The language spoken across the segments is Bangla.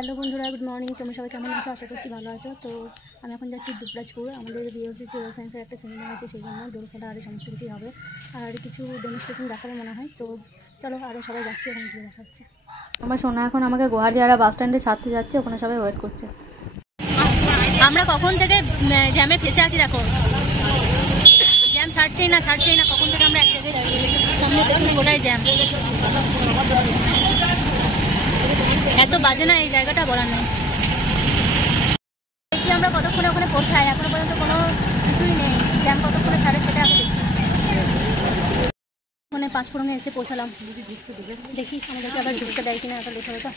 হ্যালো বন্ধুরা, গুড মর্নিং। তোমরা সবাই কেমন আছো? আশা করছি ভালো আছো। তো আমি এখন যাচ্ছি দুবরাজপুর। আমাদের বিএলসিসি ওয়েল সায়েন্সের একটা সেমিনার আছে, সেই জন্য দোল খেলা আর সমস্ত কিছুই হবে, আর কিছু ডেমনস্ট্রেশন দেখাবে মনে হয়। তো চলো, আরও সবাই যাচ্ছে, ওখানে গিয়ে দেখাচ্ছে। আমার সোনা এখন আমাকে গোহালিয়ারা বাস স্ট্যান্ডে ছাড়তে যাচ্ছে, ওখানে সবাই ওয়েট করছে। আমরা কখন থেকে জ্যামে ফেসে আছি, দেখো জ্যাম ছাড়ছেই না, কখন থেকে আমরা এক জায়গায় দাঁড়িয়ে, সামনে পেছনে গোটাই জ্যাম। এত বাজে না এই জায়গাটা, বলার নেই। দেখি আমরা কতক্ষণে ওখানে পৌঁছাই, এখনো পর্যন্ত কোনো কিছুই নেই। জ্যাম কতক্ষণে ছাড়ে সেটা আগে দেখি। ওখানে পাঁচফোড়নে এসে পৌঁছালাম, দেখি আমাদেরকে আবার ঢুকতে দেয় কিনা, আবার লেট হবে তো।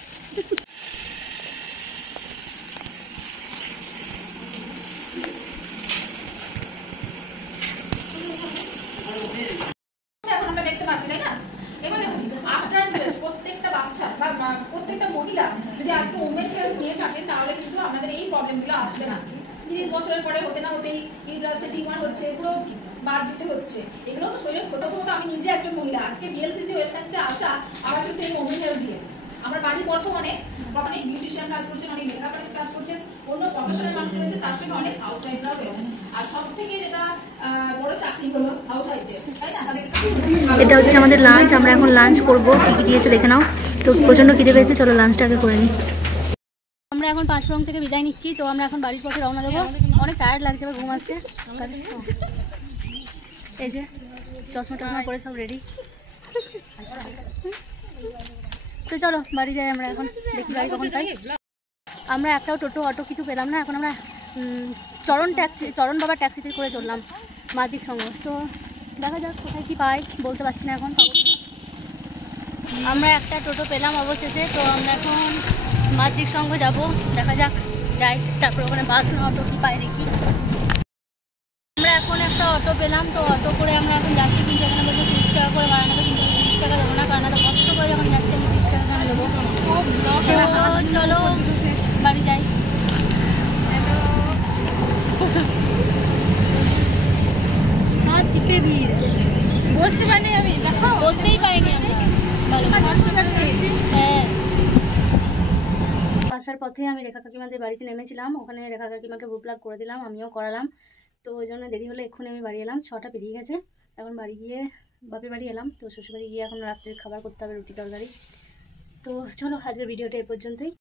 প্রত্যেকটা মহিলা যদি আজকে ওমেন হেলথ নিয়ে থাকেন তাহলে কিন্তু আমাদের এই প্রবলেমগুলো আসবে না। 30 বছরের পরে হতে না হতেই ইউট্রাসে টিউমার হচ্ছে, এগুলো বাদ দিতে হচ্ছে। এগুলো তো শরীরের প্রথমত আমি নিজে একজন মহিলা, আজকে বিএলসিসি ওয়েল সায়েন্সে আসা আমার কিন্তু এই ওমেন হেলথ দিয়ে। আমার বাড়ি বর্তমানে অনেক বিউটিশিয়ান কাজ করছেন, অনেক মেকআপ আর্টিস্ট কাজ করছেন, অন্য প্রফেশনাল মানুষ রয়েছে, তার সঙ্গে অনেক হাউস ওয়াইফরাও রয়েছে। আর সব থেকে যেটা বড় চাকরি হলো হাউস ওয়াইফদের, তাই না? এটা হচ্ছে আমাদের লাঞ্চ। আমরা এখন লাঞ্চ করবো, কি কি দিয়েছে দেখে নাও। তো প্রচণ্ড খিদে পেয়েছে, চলো লাঞ্চটা আগে করে নিই। আমরা এখন পাঁচফোড়ন থেকে বিদায় নিচ্ছি। তো আমরা এখন বাড়ির পথে রওনা দেবো। অনেক টায়ার্ড লাগছে, এবার ঘুম আসছে। এই যে চশমা টশমা পরে সব রেডি। তো চলো বাড়ি যাই আমরা এখন, দেখি গাড়ি কখন পাই। আমরা একটাও টোটো অটো কিছু পেলাম না। এখন আমরা চরণ বাবার ট্যাক্সিতে করে চললাম মাদিক সঙ্গ। তো দেখা যাক কোথায় কি পাই, বলতে পারছি না এখন। আমরা একটা টোটো পেলাম অবশেষে। তো আমরা এখন মাদিক সঙ্গ যাব, দেখা যাক যাই, তারপর ওখানে বাস না অটো কি পাই দেখি। আমরা এখন একটা অটো পেলাম, তো অটো করে আমরা এখন যাচ্ছি, কিন্তু এখানে বলতে 30 টাকা করে ভাড়া নেবে, কিন্তু 30 টাকা দেবো না, কারণ এত কষ্ট করে যখন যাচ্ছি আমি 30 টাকা কেন দেবো। চলো বাড়ি যাই। সব চিপে ভিড়, বসতে পারিনি আমি, দেখো বসতেই পারিনি আমি। হ্যাঁ, আসার পথে আমি রেখা কাকিমাদের বাড়িতে নেমেছিলাম, ওখানে রেখা কাকিমাকে বুক প্লাগ করে দিলাম, আমিও করালাম। তো ওই জন্য দেরি হলে এক্ষুনি আমি বাড়ি এলাম, 6টা পেরিয়ে গেছে। এখন বাড়ি গিয়ে বাপের বাড়ি এলাম, তো শ্বশুরবাড়ি গিয়ে এখন রাত্রের খাবার করতে হবে, রুটি তরকারি। তো চলো আজকের ভিডিওটা এ পর্যন্তই।